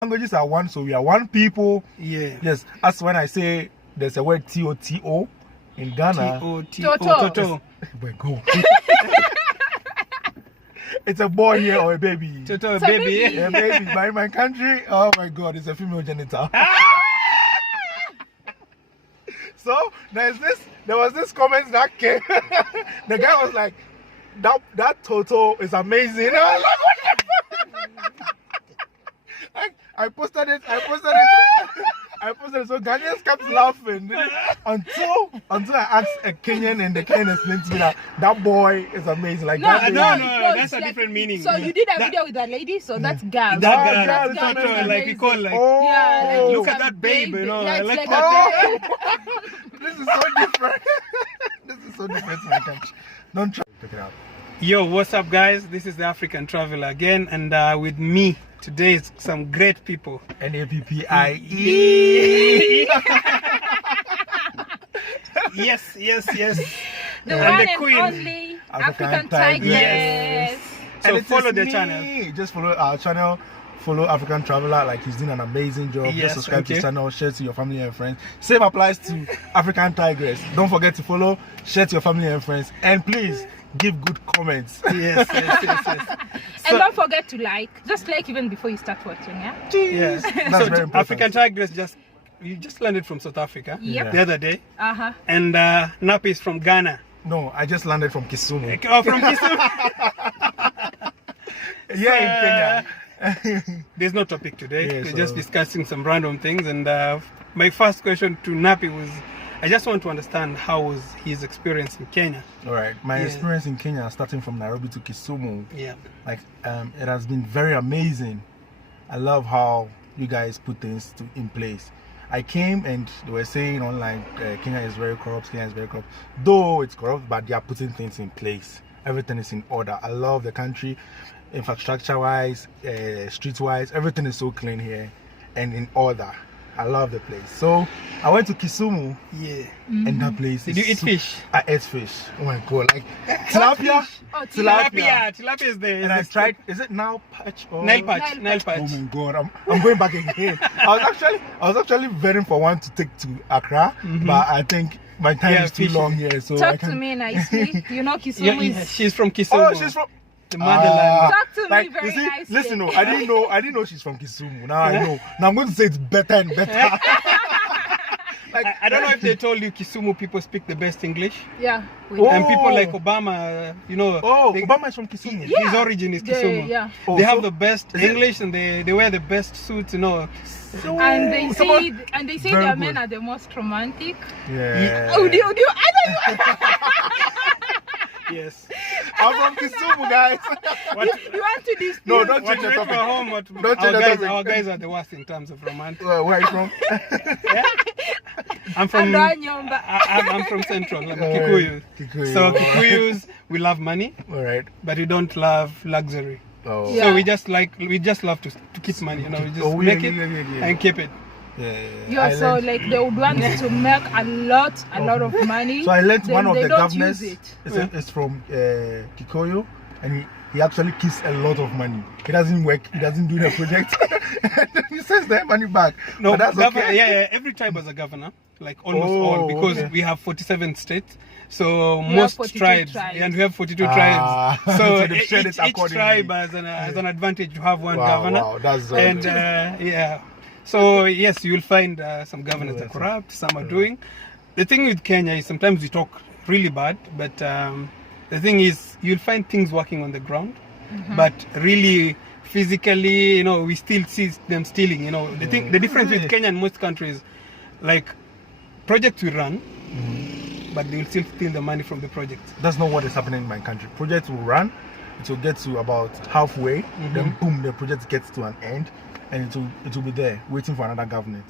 languages are one, so we are one people. Yeah. Yes, as when I say there's a word T-O-T-O in Ghana. Toto. Go. It's a boy here or a baby. Toto, a baby. A baby. But in my country, oh my God, it's a female genital. So there was this comment that came. The guy was like, that Toto is amazing. I was like, what the fuck? I posted it. I posted it. So Ghanaians kept laughing until I asked a Kenyan, and the Kenyan explained to me that boy is amazing. Like no, that's a different meaning. So you did a video with that lady, so that's girl. That girl, like we call like. Oh, yeah, like, look at that babe, you know. Yeah, like that. This is so different. This is so different in my country. Don't try to pick it out. Yo, what's up, guys? This is the African Traveler again, and with me today is some great people. NAPPIE. Yes. The And one the and queen. only African Tigress. Tigress. So And follow the me. channel. Just follow our channel. Follow African Traveler. Like, he's doing an amazing job. Yes, Just subscribe to his okay. channel. Share to your family and friends. Same applies to African Tigress. Don't forget to follow. Share to your family and friends. And please give good comments. Yes. And don't forget to like. Just like even before you start watching, yeah? Yes. That's So very important. African Tigress you just landed from South Africa Yep. the other day, Uh-huh. and Napi is from Ghana. No, I just landed from Kisumu. Oh, from Kisumu. Yeah, in Kenya. There's no topic today. Yeah, We're so- just discussing some random things. And my first question to Napi was, I just want to understand how was his experience in Kenya. All right, my Yeah. experience in Kenya, starting from Nairobi to Kisumu, Yeah. like it has been very amazing. I love how you guys put things in place. I came and they were saying online, Kenya is very corrupt. Though it's corrupt, but they are putting things in place. Everything is in order. I love the country, infrastructure-wise, street-wise. Everything is so clean here and in order. I love the place. So I went to Kisumu, Yeah. and that place. Did you eat fish? I ate fish. Oh my God! Like tilapia. Oh, Tilapia is the. And I tried. Is it now patch or Nail patch. Oh my God! I'm going back again. I was actually vetting for one to take to Accra, but I think my time is too fishing. long here. So I Talk can. to me nicely. You know Kisumu is... She's from Kisumu. Oh, she's from the motherland. Talk to me like, very you see, nicely. listen, no, I didn't know she's from Kisumu. Now I know. Now I'm going to say it's better and better. Like, I don't know if they told you Kisumu people speak the best English. Yeah. Oh. And people like Obama, you know. Oh, they- Obama is from Kisumu. His origin is Kisumu. Yeah. Oh, They so- have the best English, and they wear the best suits, you know. So- And they someone- say Very their good. men are the most romantic. Yeah. Oh, do you? Yes. I'm from Kisumu, guys. You want to dispute? No, don't What change the rate topic. we're home, what, Don't change the topic. our guys are the worst in terms of romantic. Where are you from? I'm from Andanyomba. I'm from Central. I'm Kikuyu. Kikuyu. So Kikuyus, we love money, All right. but we don't love luxury. Oh. Yeah. So we just love to keep money, you know. We just Oh, make yeah, it yeah. and keep it. Yeah. Yeah, so like they would want to make a lot of money. So I learned then one of they the don't governors. use it. It's from Kikuyu, and he actually keeps a lot of money. He doesn't work. He doesn't do the project. He sends the money back. No, but that's okay. yeah, every tribe has a governor, like almost Oh, all, because okay. we have 47 states. So We have most 42 tribes, tribes. and we have 42 Ah, tribes. so So they've shared it each accordingly. tribe has an advantage to have one Wow, governor. wow, that's And yeah, so yes, you'll find some governors Yeah, are corrupt, some are doing. The thing with Kenya is sometimes we talk really bad, but the thing is you'll find things working on the ground, but really physically, you know, we still see them stealing. You know, the difference with Kenya and most countries, like projects we run, but they will still steal the money from the project. That's not what is happening in my country. Project will run, it will get to about halfway, then boom, the project gets to an end, and it will be there waiting for another government.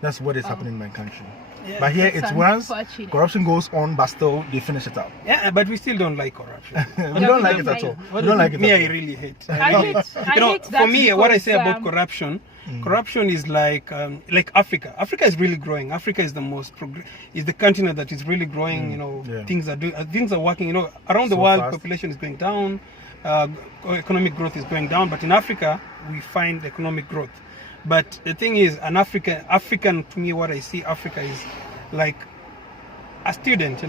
That's what is happening in my country. Yeah, but here that's it runs, unfortunate. corruption goes on, but still they finish it up. Yeah, but we still don't like corruption. We don't like it don't at all. like We don't like it Me, at I all. really hate. I hate You know, that for me, what I say because, about corruption, corruption is like Africa. Africa is really growing. Africa is the most is the continent that is really growing. You know, Yeah. things are working. You know, around the So world, fast. population is going down, economic growth is going down. But in Africa, we find economic growth. But the thing is, African to me, what I see Africa is like a student,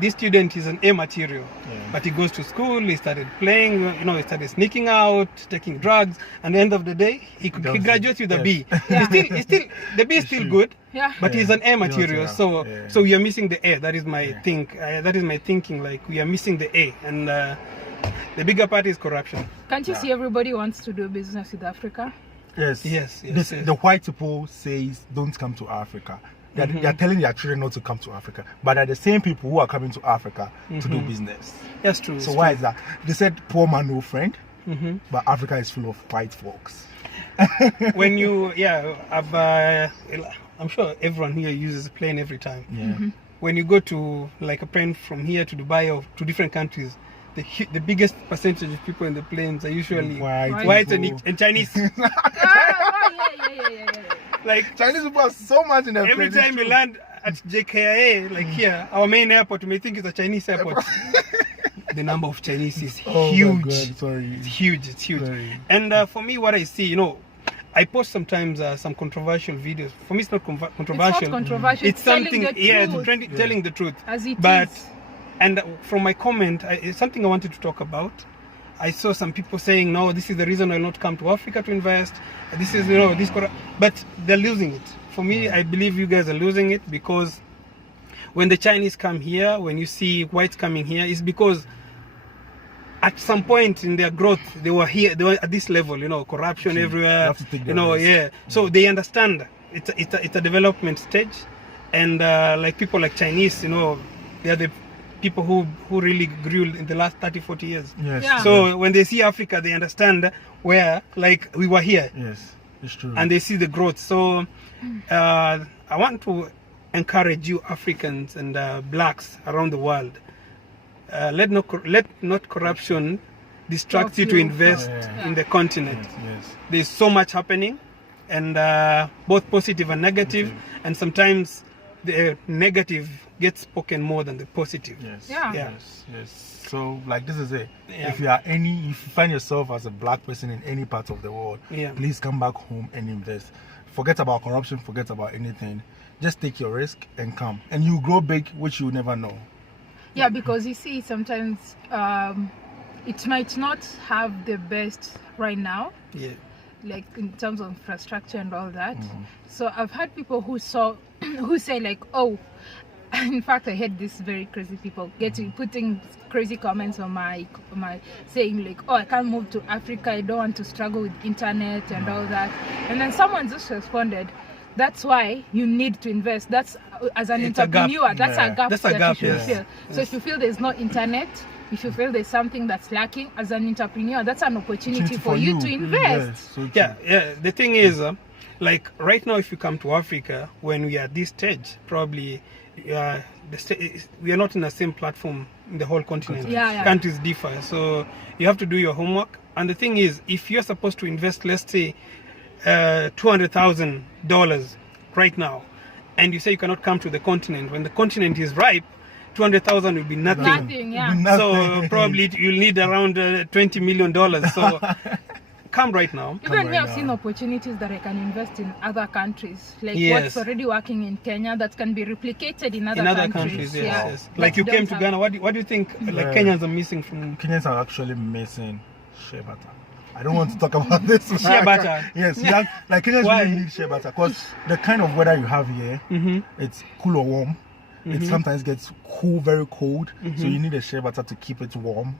This student is an A material, but he goes to school, he started playing, he started sneaking out, taking drugs, and at the end of the day, he graduates with a B. He's still, the B is still good, but he's an A material, so we are missing the A. That is my that is my thinking, like we are missing the A, and the bigger part is corruption. Can't you see everybody wants to do business with Africa? Yes. Yes. The white people says don't come to Africa. They are telling their children not to come to Africa, but they're the same people who are coming to Africa to do business. That's true. So why is that? They said poor man no friend, but Africa is full of white folks. When you, I'm sure everyone here uses a plane every time. Yeah. When you go to like a plane from here to Dubai or to different countries, the biggest percentage of people in the planes are usually white and Chinese. Yeah. Like Chinese people are so much in their every time you land at JKIA, like here, our main airport, you may think it's a Chinese airport. The number of Chinese is huge. My God, sorry. It's huge. Sorry. And for me, what I see, I post sometimes some controversial videos. For me, it's not controversial. It's not controversial. It's something, telling telling the truth. As it but, is. And from my comment, it's something I wanted to talk about. I saw some people saying, no, this is the reason I'll not come to Africa to invest. This is, but they're losing it. For me, I believe you guys are losing it because when the Chinese come here, when you see whites coming here, it's because at some point in their growth, they were at this level, corruption everywhere, you have to take their risk. So they understand it's a development stage. And like people like Chinese, they are the people who really grew in the last 30-40 years. Yes. Yeah. So when they see Africa, they understand where like we were here. Yes, it's true. And they see the growth. So I want to encourage you Africans and blacks around the world, let not corruption distract you to invest in the continent. Yes. There's so much happening, and both positive and negative, and sometimes the negative gets spoken more than the positive. Yes. Yeah. Yes. So like this is it. Yeah. If you find yourself as a black person in any part of the world, please come back home and invest. Forget about corruption, forget about anything. Just take your risk and come. And you grow big, which you never know. Yeah, because you see, sometimes it might not have the best right now. Yeah. Like in terms of infrastructure and all that. So I've had people who say like, oh, in fact, I heard this very crazy people putting crazy comments on my saying like, oh, I can't move to Africa, I don't want to struggle with internet and all that. And then someone just responded, that's why you need to invest. That's as an entrepreneur, that's a gap. That's a gap, you should fill. So if you feel there's no internet, if you feel there's something that's lacking, as an entrepreneur, that's an opportunity for you to invest. Yeah. The thing is, like right now, if you come to Africa, when we are at this stage, probably we are not in the same platform in the whole continent. Countries differ, so you have to do your homework. And the thing is, if you're supposed to invest, let's say, $200,000 right now, and you say you cannot come to the continent, when the continent is ripe, 200,000 will be nothing. So probably you'll need around $20 million. So come right now. Even me, I've seen opportunities that I can invest in other countries, like what's already working in Kenya that can be replicated in other countries. Yes. Like you came to Ghana. What do you think? Like Kenyans are missing from? Kenyans are actually missing shea butter. I don't want to talk about this. Shea butter. Yes, like Kenyans really need shea butter because the kind of weather you have here, it's cool or warm. It sometimes gets cool, very cold. So you need a shea butter to keep it warm.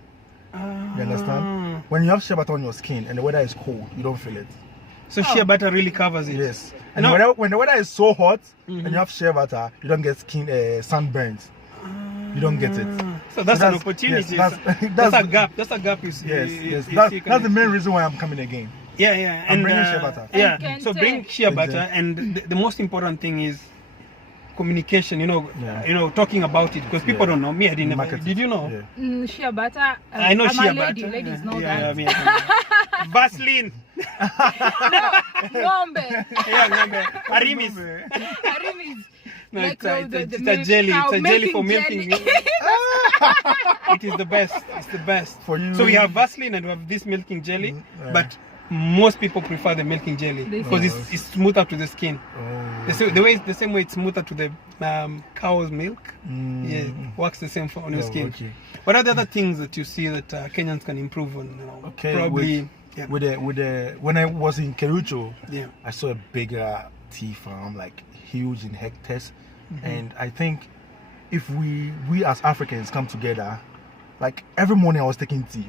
You understand? When you have shea butter on your skin and the weather is cold, you don't feel it. So shea butter really covers it. Yes. And when the weather is so hot and you have shea butter, you don't get sunburns. You don't get it. So that's an opportunity. Yes, that's a gap. That's a gap. That's the main reason why I'm coming again. Yeah. I'm bringing shea butter. Yeah. So bring shea butter, and the most important thing is communication, talking about it, because people don't know. Me, I didn't know. Did you know? Shea butter. I know shea butter. Ladies know that. Vaseline. Ngombe. Arimis. No, like it's a jelly. It's a jelly for milking. It is the best. It's the best. For you. So we have Vaseline and we have this milking jelly, but most people prefer the milking jelly They because say. it's smoother to the skin. Oh, The same way it's smoother to the cow's milk. Yeah, works the same on your oh, skin. okay. What are the other things that you see that Kenyans can improve on? You know, Okay, probably. when I was in Kericho, Yeah. I saw a bigger tea farm, like huge in hectares, and I think if we as Africans come together, like every morning I was taking tea.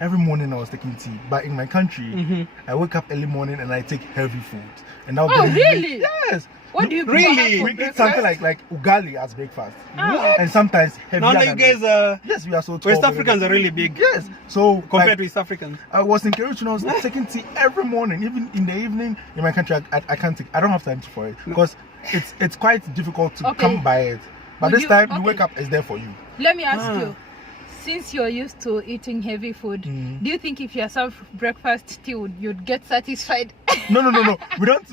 Every morning I was taking tea, but in my country, I wake up early morning and I take heavy food, and that Oh, really? Yes. What do you Really? prefer We for eat breakfast? something like ugali as breakfast, Ah. and sometimes heavier Now that you than guys that. are Yes, we are so tall. West Africans are really big Yes, so compared like, to East Africans. I was in Kericho and I was taking tea every morning, even in the evening. In my country, I can't take. I don't have time for it because it's quite difficult to Okay. come by it. But Would this you- time, you okay. wake up, it's there for you. Let me ask Ah. you, since you're used to eating heavy food, do you think if you serve breakfast tea, you'd get satisfied? No. We don't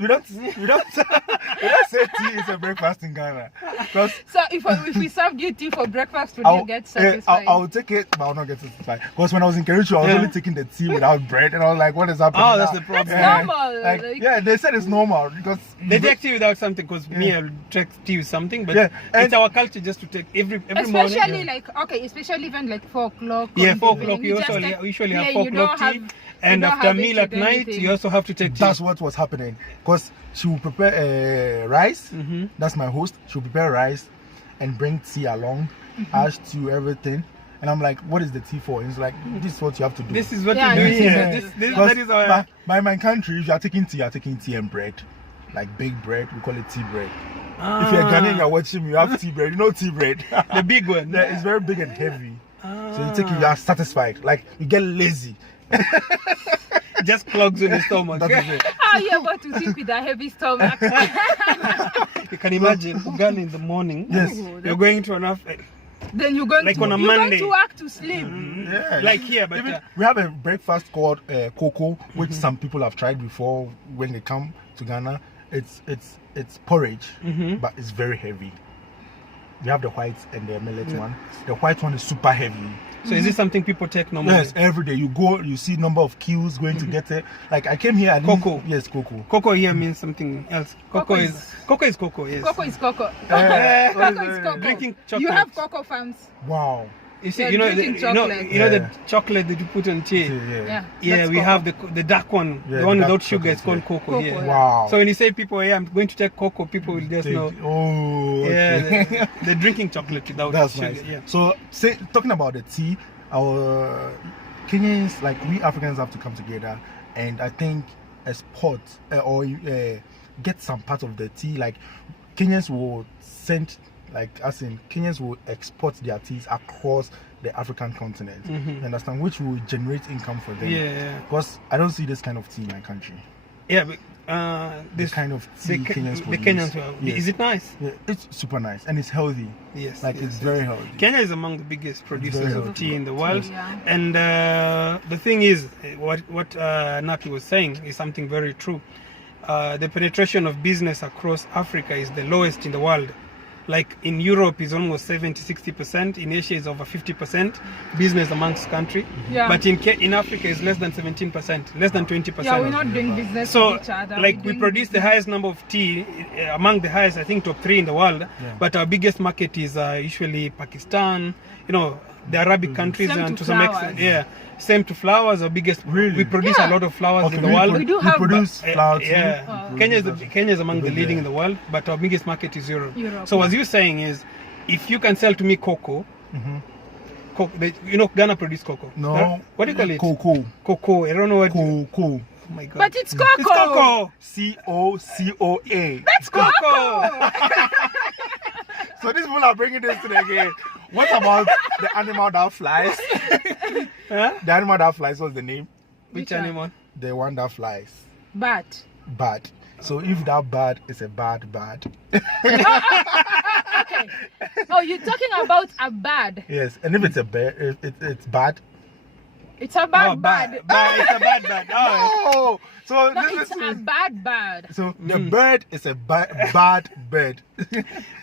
say tea is a breakfast in Ghana. Because So if we served you tea for breakfast, would you get satisfied? I'll take it, but I'll not get satisfied. Because when I was in Kericho, I was Yeah. only taking the tea without bread, and I was like, "What is happening?" Oh, that's now? the problem. That's normal, Like, like- yeah, they said it's normal because They take tea without something because me, I'll take tea with something, but Yeah, it's and- our culture just to take every Especially morning. like especially even like 4 o'clock. Yeah, or 4 evening, o'clock. you You just usually, take usually have plain, 4 you don't o'clock tea, have- and you don't after have meal it at with night, anything. you also have to take tea. that's what was happening. Because she will prepare rice. That's my host. She will prepare rice and bring tea along, ash to everything. And I'm like, "What is the tea for?" And it's like, "This is what you have to do." This is what Yeah, you do this is here. what This, it is. this, Because that is our. by my country, if you are taking tea, and bread, like big bread. We call it tea bread. If you're Ghanaian, you're watching me, you have tea bread. You know tea bread. The big one. Yeah, it's very big and heavy. So you take it, you are satisfied. Like you get lazy. Just clogs in the stomach. That is it. How are you able to sleep with a heavy stomach? You can imagine ugali in the morning. Yes. You're going to enough. Then you're going Like to on a you're Monday. going to work to sleep. Yeah. Like here, but Even, we have a breakfast called cocoa, which some people have tried before when they come to Ghana. It's porridge, but it's very heavy. We have the white and the millet one. The white one is super heavy. so is this something people take normally? Yes, every day you go, you see number of queues going to get it. Like I came here and Cocoa. Yes, cocoa. Cocoa here means something else. Cocoa Cocoa is cocoa. Yes. Cocoa is cocoa. Eh, Cocoa is cocoa. Drinking You chocolate. have cocoa farms. Wow. You see, You're you know, drinking you know chocolate. the Yeah. chocolate that you put on tea. Yeah. Yeah, that's we cocoa. have the dark one, Yeah, the one the without dark sugar. It's called chocolate, cocoa. yeah. Yeah. Cocoa, Wow. So when you say people, I'm going to take cocoa, people will just know. Oh, okay. Yeah, they're drinking chocolate without That's sugar. nice. Yeah. So, talking about the tea, our Kenyans, like we Africans, have to come together and I think export or get some part of the tea. Like Kenyans will send, like as in Kenyans will export their teas across the African continent. You understand? Which will generate income for them. Yeah. Because I don't see this kind of tea in my country. Yeah, but This kind of tea Kenyans the produce. Kenyans. Yes. Is it nice? Yeah, it's super nice and it's healthy. Yes. Like yes, it's yes. very healthy. Kenya is among the biggest producers very of healthy. tea in the world, Yeah. and the thing is, what Naki was saying is something very true. The penetration of business across Africa is the lowest in the world. Like in Europe is almost 70-60%. In Asia is over 50% business amongst country. Yeah. But in Africa is less than 17%, less than 20%. Yeah, we're not doing business So, with each other. like, We're we doing produce the business- highest number of tea, among the highest, I think, top 3 in the world. Yeah. But our biggest market is usually Pakistan, you know, the Arabic countries, Same and to to some extent, flowers. yeah. Same to flowers. Our biggest, Really? we produce Yeah. a lot of flowers Okay, in the world. We do have- produce flour too. Yeah, We Kenya produce is among the Yeah. leading in the world, but our biggest market is Europe. Europe, So yeah. as you're saying is, if you can sell to me cocoa, you know Ghana produce cocoa. No. What do you call it? Cocoa. Cocoa. I don't know what. Cocoa. Oh my god. But it's cocoa. It's cocoa. COCOA. It's cocoa. So these people are bringing this to the game. What about the animal that flies? Huh? The animal that flies, what's the name? Which Which one? animal? The one that flies. But Bird. So if that bird is a bad bird. okay. Oh, you're talking about a bird. Yes. And if it's a bear, it's bad. It's a bad Oh, bird. It's a bad. Oh, Oh, so No, this it's is a bad bird. so the bird is a bad bird.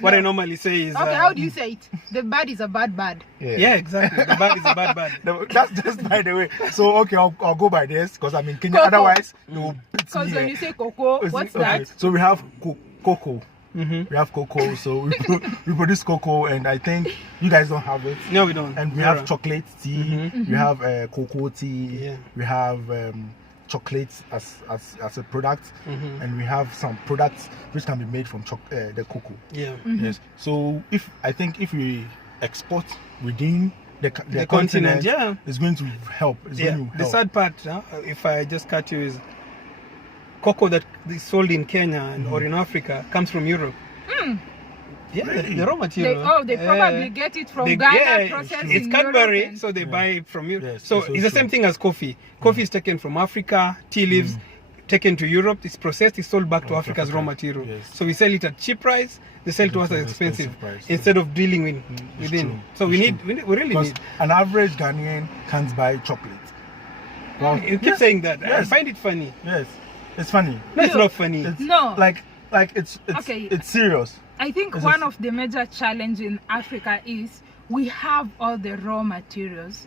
what I normally say is. Okay, how do you say it? The bird is a bad bird. Yeah, exactly. The bird is a bad bird. No, that's just by the way. So okay, I'll go by this because I'm in Kenya. Cocoa. Otherwise, they will beat me Because here. when you say cocoa, what's that? So we have cocoa. We have cocoa. So we produce cocoa, and I think you guys don't have it. No, we don't. And we Zero. have chocolate tea. We have cocoa tea. Yeah. We have chocolate as a product, and we have some products which can be made from the cocoa. Yeah. Yes. So if we export within the continent, yeah. it's going to help. It's Yeah. going to The help. sad part, if I just cut you, is cocoa that is sold in Kenya or in Africa comes from Europe. Yeah, Really? the raw material. They probably get it from They- Ghana, yeah, processed it's in Cadbury, Europe and- so they buy it from Europe. Yes, so it's it's the also same thing as coffee. Coffee is taken from Africa, tea leaves taken to Europe, it's processed, it's sold back to Africa's raw material. Yes. So we sell it at cheap price, they sell to us at expensive price. instead of dealing with It's within. true. So It's we true. really Because need. an average Ghanaian can't buy chocolate. Well, You keep yes, saying that. I yes. find it funny. Yes, it's funny. No, it's No. not funny. It's No. like it's Okay. it's serious. I think It's one just- of the major challenge in Africa is we have all the raw materials.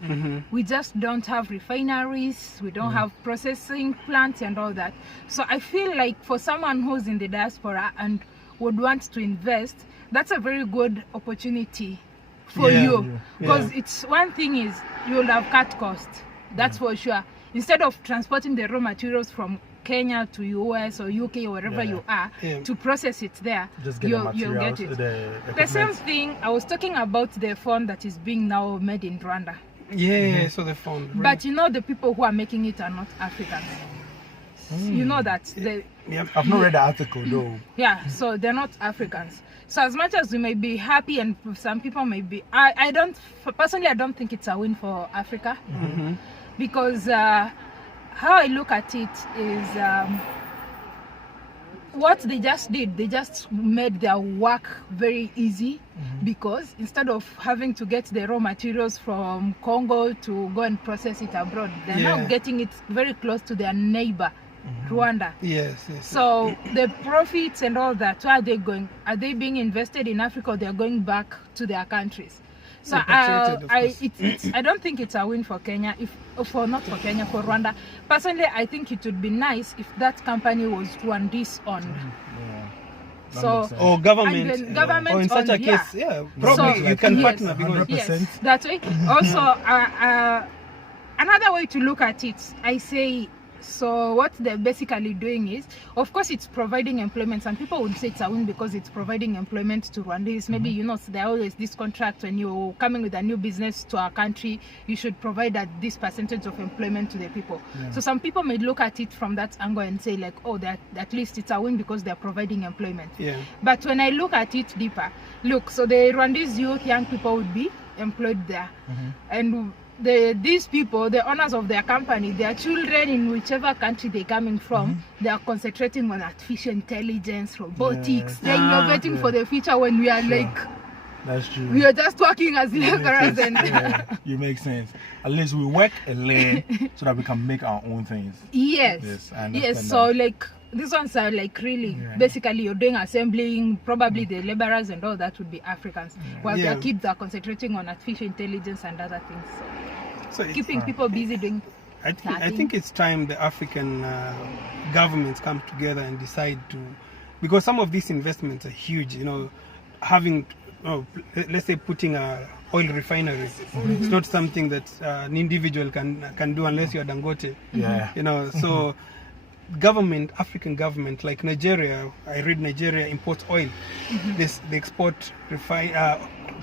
We just don't have refineries, we don't have processing plants and all that. So I feel like for someone who's in the diaspora and would want to invest, that's a very good opportunity for Yeah, you. Because yeah. it's one thing is you'll have cut cost. That's for sure. Instead of transporting the raw materials from Kenya to US or UK or wherever Yeah. you are Yeah. to process it there, Just get the you'll materials, get it. the The same equipment. thing, I was talking about the phone that is being now made in Rwanda. Yeah, so they found. But you know the people who are making it are not Africans. You know that. yeah. I've not read the article though. Yeah, so they're not Africans. So as much as we may be happy and some people may be, I don't, personally I don't think it's a win for Africa. Because how I look at it is what they just did, they just made their work very easy because instead of having to get the raw materials from Congo to go and process it abroad, they're now Yeah. getting it very close to their neighbor, Rwanda. Yes. So the profits and all that, where are they going? Are they being invested in Africa or they're going back to their countries? So Repatriated, of course. I don't think it's a win for Kenya, not for Kenya, for Rwanda. Personally, I think it would be nice if that company was Rwandese owned. Yeah. That So- makes sense. Or government. And then government or in such a owned, case, yeah. probably So- you can yes. partner because 100%. Yes, that way. Also, another way to look at it, I say, so what they're basically doing is, of course, it's providing employment. Some people would say it's a win because it's providing employment to Rwandese. Maybe, you know, so there are always this contract when you're coming with a new business to our country, you should provide this percentage of employment to the people. So some people may look at it from that angle and say like, oh, that at least it's a win because they're providing employment. Yeah. But when I look at it deeper, look, so the Rwandese youth, young people would be employed there. And these people, the owners of their company, their children in whichever country they're coming from, they are concentrating on artificial intelligence, robotics. Yes. They're innovating for the future when we are like, That's true. we are just working as laborers and Yeah, you make sense. At least we work and learn so that we can make our own things. yes, Yes, I understand so that. like these ones are like really basically you're doing assembling, probably the laborers and all that would be Africans, while Yeah. their kids are concentrating on artificial intelligence and other things. So So keeping people busy doing I think it's time the African governments come together and decide to, because some of these investments are huge. You know, having, let's say, putting a oil refinery. It's not something that an individual can do unless you're Dangote. Yeah. You know, so African government, like Nigeria, I read Nigeria imports oil. They export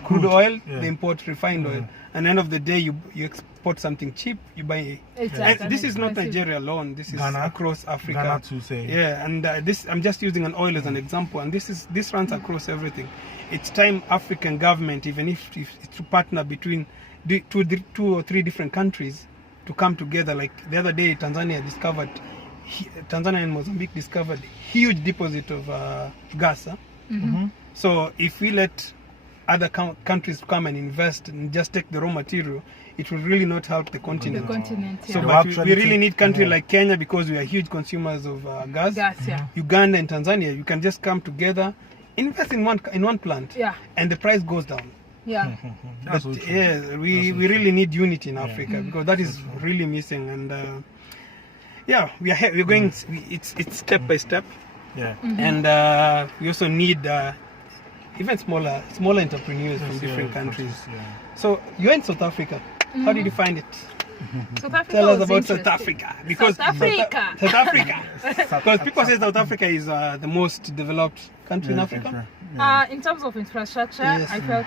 crude oil, yeah. they import refined oil. And end of the day, you export something cheap, you buy. Exactly. And this is not Expensive. Nigeria alone. This is Ghana. across Africa. Ghana too, say. Yeah, and this I'm just using an oil as an example, and this runs across everything. It's time African government, even if it's to partner between two or three different countries, to come together. Like the other day, Tanzania and Mozambique discovered huge deposit of gas. So if we let other countries to come and invest and just take the raw material, it will really not help the The continent. continent, yeah. So, They but actually we really take need country more. like Kenya because we are huge consumers of gas. Gas, yeah. Uganda and Tanzania, you can just come together, invest in one plant, Yeah. and the price goes down. Yeah. That's But so true. yeah, we really need unity in Africa Mm. because that is really missing. And yeah, we're going. It's step by step, Yeah. and we also need even smaller entrepreneurs from Yes, different yeah, countries. yeah. So you're in South Africa. How did you find it? South Africa Tell us was about South interesting. Africa because South Africa. South Africa. Because people say South Africa is the most developed country in Africa. In terms of infrastructure, Yes. I felt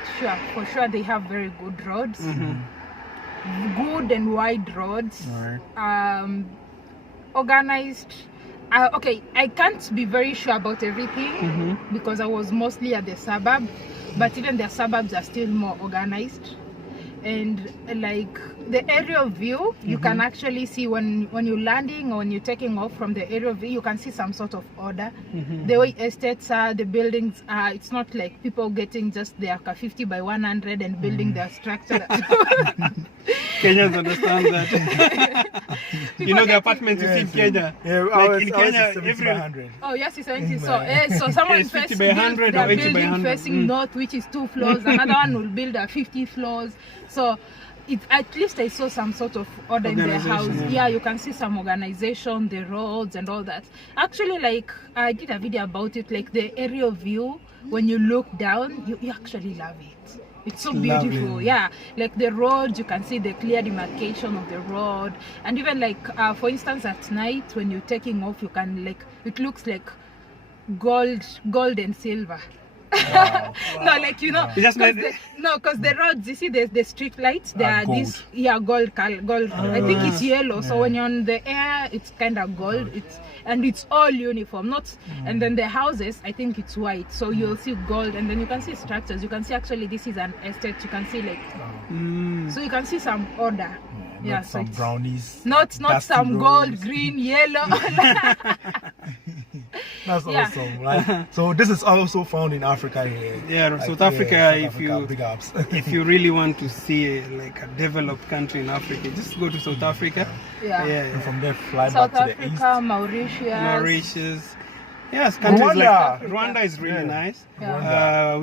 for sure they have very good roads, Mm-hmm. good and wide roads, Alright. organized. Okay, I can't be very sure about everything Mm-hmm. because I was mostly at the suburb, but even the suburbs are still more organized. And like the aerial view, you can actually see when you're landing or when you're taking off from the aerial view, you can see some sort of order. The way estates are, the buildings are, it's not like people getting just their 50 by 100 and building their structure. Kenyans understand that. You know the apartments you see in Kenya. Yeah, Like in Kenya, 70 by every 100. Oh yes, it's 70. So someone Yes, 50 first by 100 build or their 80 by building 100. facing north, which is 2 floors. Another one will build 50 floors. So it, at least I saw some sort of order in their house. Organization, Yeah, you can see some organization, the roads and all that. Actually, like I did a video about it, like the aerial view. When you look down, you actually love it. It's so Lovely. beautiful. Yeah, like the roads, you can see the clear demarcation of the road. And even like, for instance, at night when you're taking off, you can like, it looks like gold and silver. Wow. No, like you know, You just cause made- because the roads, you see, the street lights, they Are are gold. this, yeah, gold. I think it's yellow. So Yeah. when you're on the air, it's kind of gold. It's all uniform, not. And then the houses, I think it's white. So you'll see gold, and then you can see structures. You can see actually this is an estate. You can see like, so you can see some order. Yeah, Not so some it's brownies. not dusty some gold, roads. green, yellow. That's Yeah. awesome. Like, so this is also found in Africa here. Yeah, Like, South Africa, if you- big ups. If you really want to see like a developed country in Africa, just go to South Africa. Yeah. And from there fly South back to the east. Africa, Mauritius. Mauritius. Yes, countries Rwanda. like Rwanda is really Yeah. nice. Yeah.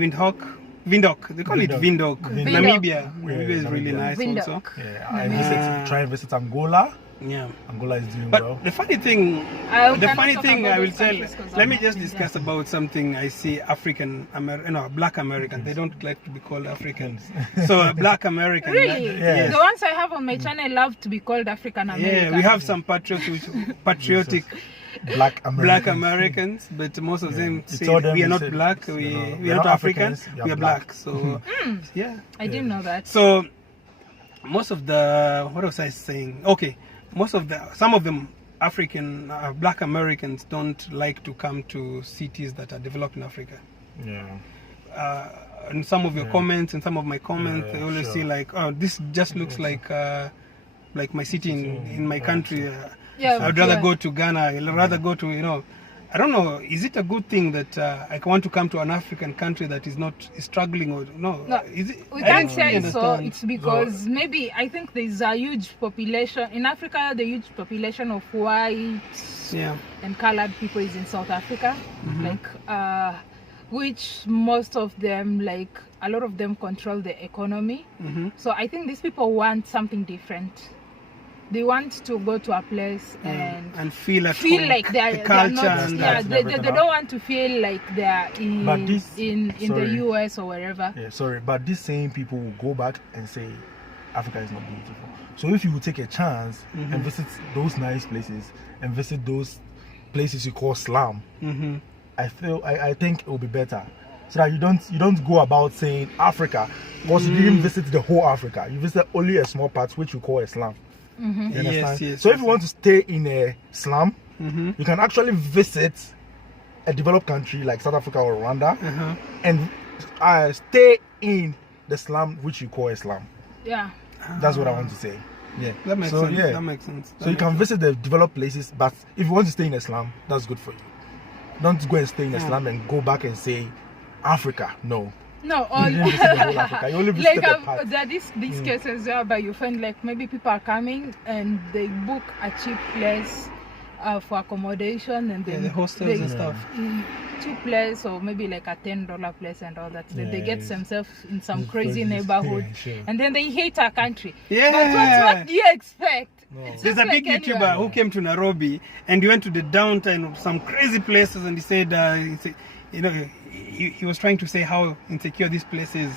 Windhoek. They call it Windhoek. Windhoek. Windhoek. Namibia. Namibia is really Namibia. nice Windhoek. also. Yeah, I try and visit Angola. Yeah. Angola is doing But well. the funny thing, I the cannot funny talk thing about I will those tell, countries 'cause let I'm me not just in discuss there. about something I see Black Americans. They don't like to be called Africans. So Black American. Really? Yes. The ones I have on my channel love to be called African American. Yeah, we have some patriotic Black Americans. Black Americans, but most of them You say told them we are you not said black, you're we are not Africans, we are black. So yeah. I didn't know that. So most of the, what was I saying? Okay, some of them African Black Americans don't like to come to cities that are developed in Africa. Yeah. And some of your comments and some of my comments, Yeah, they always sure. see like, oh, this just looks like my city in my country. Yeah, I'd rather yeah. go to Ghana. I'd rather go to, I don't know. Is it a good thing that I want to come to an African country that is not struggling or no? No, Is it? we I can't don't say really so. understand. It's because maybe I think there's a huge population in Africa. The huge population of white Yeah. and colored people is in South Africa, like which most of them, like a lot of them, control the economy. So I think these people want something different. They want to go to a place and feel at feel home, like the they're culture not, and yeah, that. they don't want to feel like they're in But this- in the sorry. US or wherever. Yeah, sorry, but these same people will go back and say Africa is not beautiful. So if you will take a chance and visit those nice places and visit those places you call slum, I think it will be better. So that you don't go about saying Africa, because you didn't visit the whole Africa. You visit only a small part which you call a slum. You understand? Yes, So yes, if you want to stay in a slum, you can actually visit a developed country like South Africa or Rwanda and stay in the slum which you call a slum. Yeah. That's what I want to say. Yeah, That makes so, sense. Yeah. That makes sense. So you can visit the developed places, but if you want to stay in a slum, that's good for you. Don't go and stay in a slum and go back and say Africa. No. No, all You didn't visit the whole Africa. You only visited like the part. there are these cases whereby you find like maybe people are coming and they book a cheap place for accommodation and then the hostels and stuff. Cheap place or maybe like a $10 place and all that. Then they get Yes. themselves in some It's crazy crazy. neighborhood, Yeah, sure. and then they hate our country. Yeah. But what do you expect? No. It's There's just a big like YouTuber anywhere. who came to Nairobi and he went to the downtown of some crazy places and he said, he was trying to say how insecure this place is.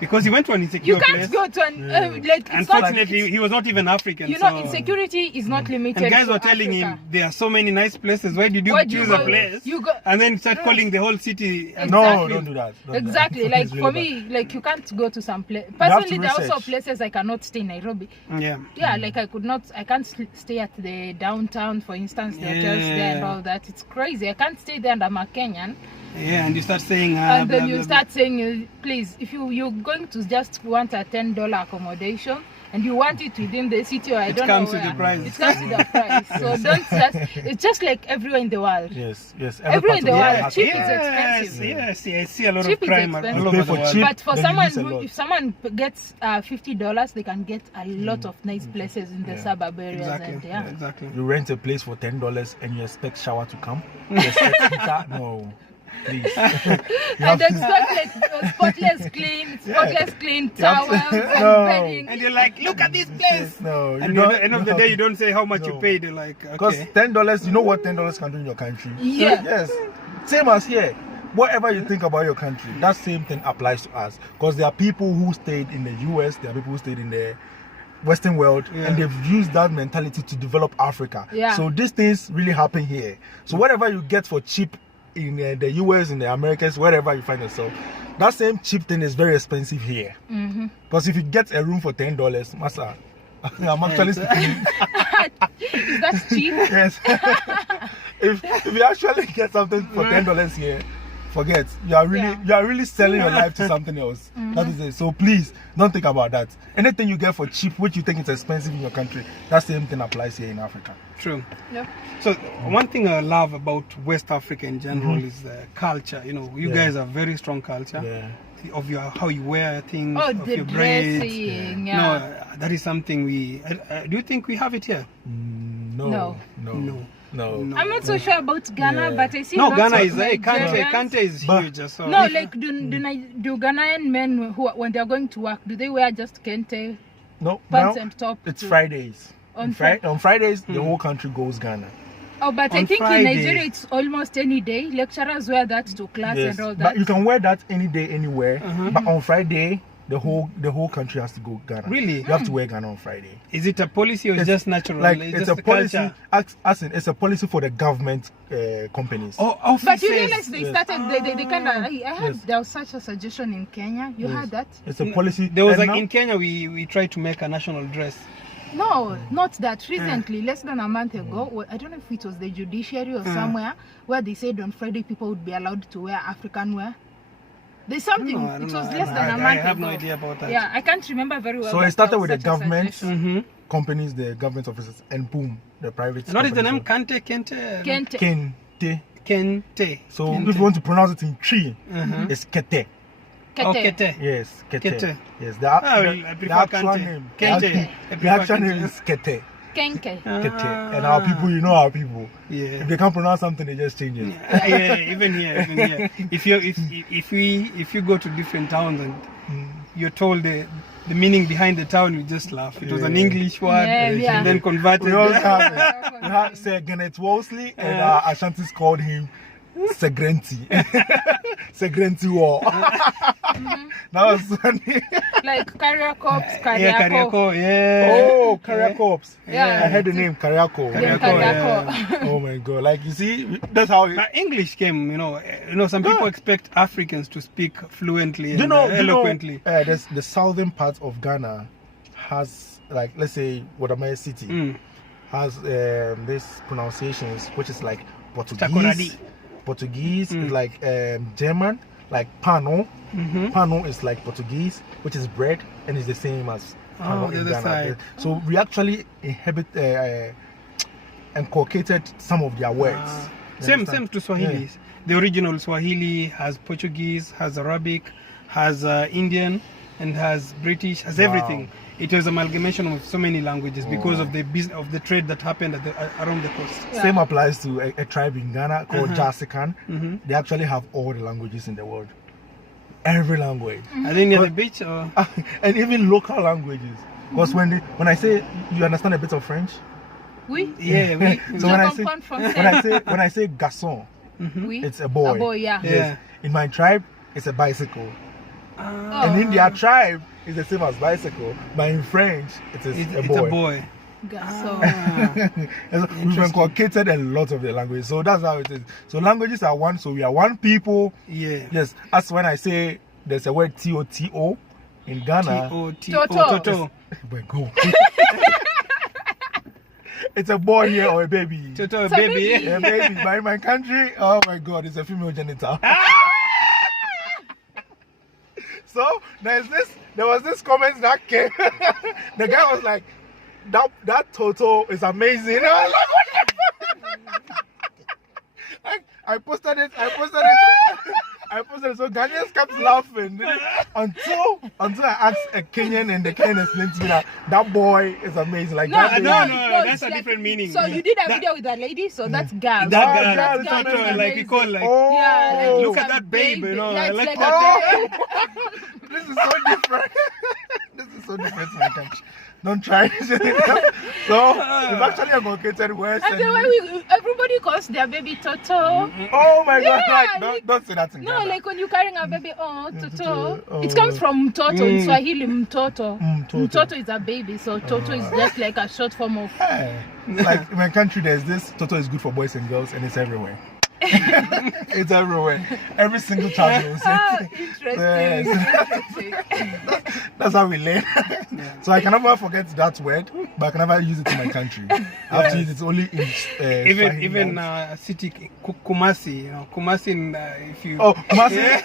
Because he went to an insecure You can't place. go to an like. It's Unfortunately, not, he was not even African. you know, so- insecurity is not limited. And guys to were telling Africa. him there are so many nice places. Why did you Why do you choose a go- place? you go- And then start calling the whole city. And No, Exactly. don't do that. Don't do that. Exactly. Like It's for really me, like you can't go to some place. have to Personally, there are also research. places I cannot stay in Nairobi. Yeah. Yeah, like I can't stay at the downtown, for instance, the hotels there and all that. It's crazy. I can't stay there and I'm a Kenyan. Yeah, and you start saying. And then blah, you blah, start saying, please, if you're going to just want a $10 accommodation and you want it within the city or I It don't comes know with the where, price. it comes with the price. So don't just, it's just like everywhere in the world. Yes, yes. Everywhere in the world, has cheap it. is expensive. Yes, I see a lot Cheap of is crime all expensive. over You pay the for world. cheap. But for Then you someone lose a lot. if someone gets $50, they can get a lot of nice places in the suburb areas. Exactly. And yeah. Exactly. You rent a place for $10 and you expect shower to come. You expect heater? No, please. You have And to- expect like spotless clean towels and No. bedding. And you're like, look at this place. No, you And don't. at the end of the day, you don't say how much you No. paid. You're like, Because okay. $10, you know what $10 can do in your country? Yeah. Yes. Same as here. Whatever you think about your country, that same thing applies to us. Because there are people who stayed in the US, there are people who stayed in the Western world, Yeah. and they've used that mentality to develop Africa. Yeah. So these things really happen here. So whatever you get for cheap in the US, in the Americas, wherever you find yourself, that same cheap thing is very expensive here. Because if you get a room for $10, massa, I'm actually speaking. That's cheap. Yes. if you actually get something for $10 here, forget. You are really selling your life to something else. That is it. So please don't think about that. Anything you get for cheap, which you think is expensive in your country, that same thing applies here in Africa. True. Yeah. So one thing I love about West Africa in general is the culture. You know, you Yeah. guys have very strong culture Yeah. of your how you wear things, Oh, of the your braids. dressing. No, Yeah. that is something we. Do you think we have it here? No. No. No. No. I'm not so sure about Ghana, Yeah. but I see No, lots Ghana of is Nigerians. Kante is But- huge. So No, like do Ghanaian men who when they're going to work, do they wear just kente No. pants Now, and top? it's too? Fridays. On On Fridays, the whole country goes Ghana. Oh, but I On think Friday. in Nigeria it's almost any day. Lecturers wear that to class Yes. and all that. But you can wear that any day, anywhere. But on Friday, the whole country has to go Ghana. Really? You have to wear Ghana on Friday. is it a policy or It's just natural? Like it's it's just a policy. culture. As in, it's a policy for the government companies. Oh, offices. But you realize they Yes. started, they kind of, I heard Yes. there was such a suggestion in Kenya. You Yes. heard that? It's a policy. There was and like now- in Kenya, we tried to make a national dress. No, not that. Recently, less than a month ago, I don't know if it was the judiciary or somewhere, where they said on Friday people would be allowed to wear African wear. There's something, No, I it don't was know. less than a month I have ago. no idea about that. Yeah, I can't remember very well. So but it started there with was the such a government suggestion. companies, the government offices, and boom, the private. And what is the name? companies. Kente? Kente. Kente. Kente. So Kente. if you want to pronounce it in tree, it's Kete. Oh, Kete. Kete. Yes, Kete. Kete. Yes, I the prefer actual Kante. name. Kente. I The prefer actual name Kente. is Kete. Kenke. Kete. And our people, you know our people. Yeah. If they can't pronounce something, they just change it. Yeah, even here. If you go to different towns and you're told the meaning behind the town, you just laugh. It was an Yeah. English word, Yeah. and then converted. We also have it. We had Sir Gannett Wolseley, and our Ashantis called him Segrenti. Segrenti War. That was funny. Like Carrier Corps, Yeah, Kariako, yeah. Oh, Carrier Corps. Yeah. I heard the name Kariako. Yeah, Kariako, Kariako. Oh my god. Like you see, that's how it, But English came, some people expect Africans to speak fluently and eloquently. The southern part of Ghana has, like, let's say Wadamaya City has these pronunciations, which is like Portuguese. Chakoradi. Portuguese is like German, like pano. Pano is like Portuguese, which is bread, and it's the same as pano the in other Ghana. side. So we actually inculcated some of their words. You Same understand? to Swahili. The original Swahili has Portuguese, has Arabic, has Indian, and has British, has everything. It was amalgamation of so many languages because of the of the trade that happened around the coast. Yeah. Same applies to a tribe in Ghana called Jasikan. They actually have all the languages in the world. Every language. Are they near the beach or? And even local languages. Because when I say, you understand a bit of French? Oui. Yeah, we. So when I say garçon, Oui. it's a boy. A boy, yeah. Yeah. In my tribe, it's a bicycle. And in their tribe, it's the same as bicycle. But in French, it's a It's boy. a boy. So, We've inculcated a lot of the language. So that's how it is. So languages are one. So we are one people. Yeah. Yes. That's when I say there's a word T-O-T-O in Ghana. Toto. But go. It's a boy here or a baby. Toto, It's a baby. baby. A baby. But in my country, oh my God, it's a female genital. So there was this comment that came. The guy was like, that Toto is amazing. I was like, what the fuck? I posted it. So Ghanaians kept laughing until I asked a Kenyan, and the Kenyan explained to me that boy is amazing. Like No, that's it's a different meaning. So you did a video with a lady, so that's girl. That girl girl, is Toto, amazing. like you call like. Oh, Yeah, like Look it's at a that babe, you know, Yeah, I it's like like that. This is so different. This is so different to my country. Don't try. So we've actually inculcated words. And then when everybody calls their baby Toto. Oh my God! Yeah, Like, don't say that in No, Ghana. like when you're carrying a baby, Toto. Toto. It comes from Toto in Swahili, Mtoto. Mtoto. Mtoto is a baby, so Toto is just like a short form of. Hey, like in my country, there's this Toto is good for boys and girls, and it's everywhere. It's everywhere. Every single child knows it. Interesting. That's how we learn. So I can never forget that word, but I can never use it in my country. I have to use it only in Even city Kumasi, Kumasi. If you Kumasi.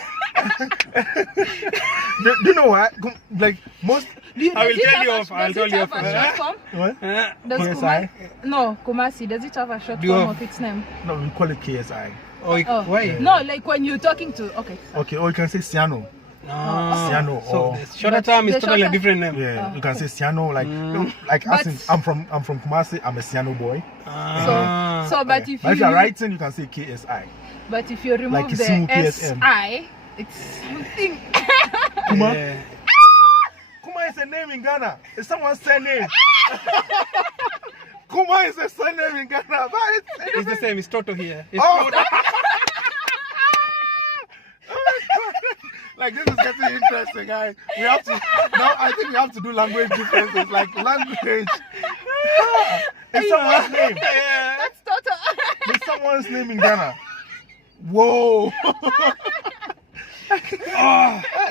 do you know what? Like most. I'll tell you off. Does it have a short form? What? Does KSI? No, Kumasi. Does it have a short Do you form have- of its name? No, we call it KSI. Why? No, like when you're talking to. Okay. Okay, or you can say Siano. Siano. So Or the shorter term is the totally a shorter- different name. yeah, you can say Siano. Like But- as in, I'm from Kumasi. I'm a Siano boy. So, but Okay. if But if you you're writing, you can say KSI. But if you remove Like the Kisimu PSM. SI, it's something. Kuma. Yeah. Kuma is a name in Ghana. It's someone's surname. Kuma is a surname in Ghana. But It's the same. It's Toto here. It's Oh. Toto. Like this is getting interesting, guys. We have to now. I think we have to do language differences. Like language. It's someone's name. Yeah. That's total. It's someone's name in Ghana. Whoa.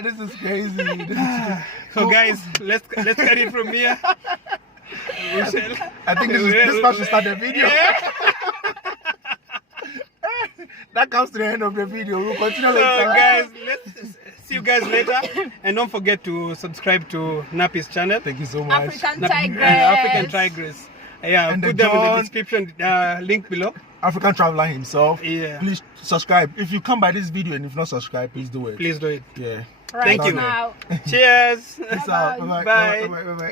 This is crazy. This is So guys, let's get it from here. We shall. I think this part should start the video. That comes to the end of the video. We'll continue So later. guys, let's see you guys later. And don't forget to subscribe to Napi's channel. Thank you so much. African Nap- tigress. African Tigress. Yeah, And put the them in the John- description link below. African traveler himself. Yeah. Please subscribe. If you come by this video and if not subscribe, please do it. Please do it. Yeah. Right Thank you. now. Cheers. Peace out. Bye-bye. Bye-bye. Bye. Bye-bye. Bye-bye.